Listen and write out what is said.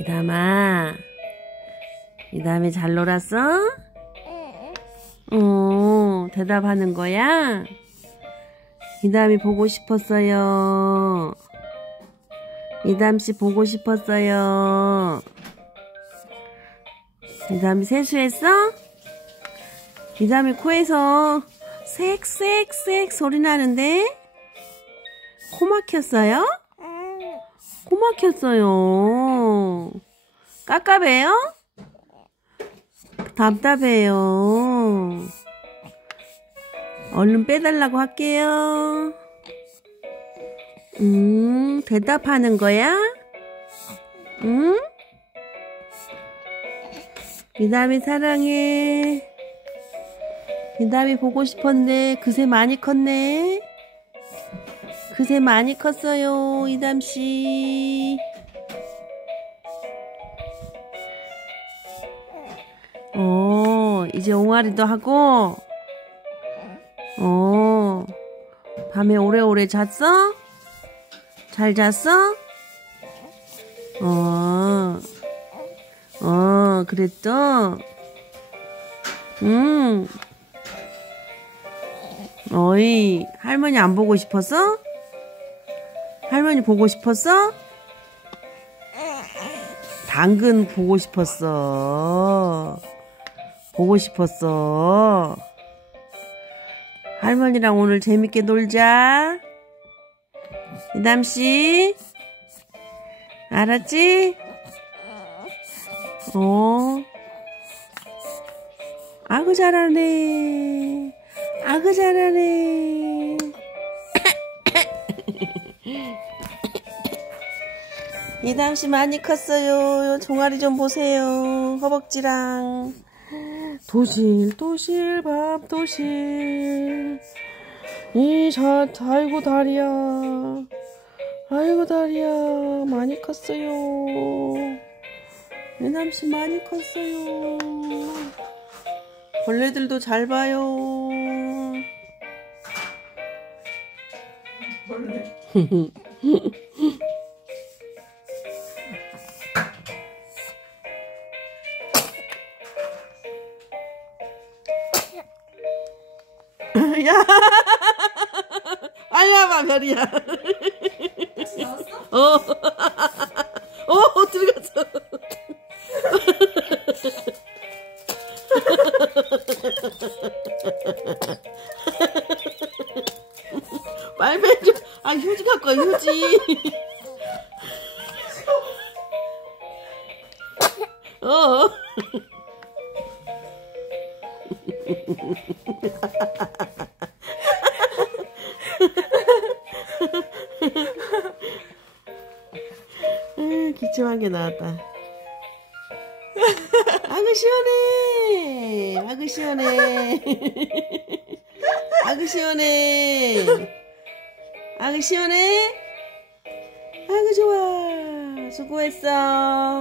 이담아, 이담이 잘 놀았어? 대답하는 거야? 이담이 보고 싶었어요. 이담씨 보고 싶었어요. 이담이 세수했어? 이담이 코에서 쌕쌕쌕 소리 나는데? 코 막혔어요? 코 막혔어요. 깝깝해요? 답답해요. 얼른 빼달라고 할게요. 대답하는 거야? 응? 이담이 사랑해. 이담이 보고 싶었네. 그새 많이 컸네. 그새 많이 컸어요, 이담씨. 이제 옹알이도 하고, 밤에 오래오래 잤어? 잘 잤어? 그랬죠? 어이, 할머니 안 보고 싶었어? 할머니 보고 싶었어? 당근 보고 싶었어. 보고 싶었어. 할머니랑 오늘 재밌게 놀자. 이담씨, 알았지? 아구 잘하네. 아구 잘하네. 이담씨 많이 컸어요. 종아리 좀 보세요. 허벅지랑. 도실 밥 도실. 아이고 다리야. 아이고 다리야. 많이 컸어요. 이담씨 많이 컸어요. 벌레들도 잘 봐요. 벌레. 야, 빨리 와봐, 별이야. 나왔어? 들어갔어. 빨리 좀, 휴지 갖고 와, 휴지. 기침한 게 나왔다. 아구 시원해. 아구 시원해. 아구 시원해. 아구 시원해. 아구 좋아. 수고했어.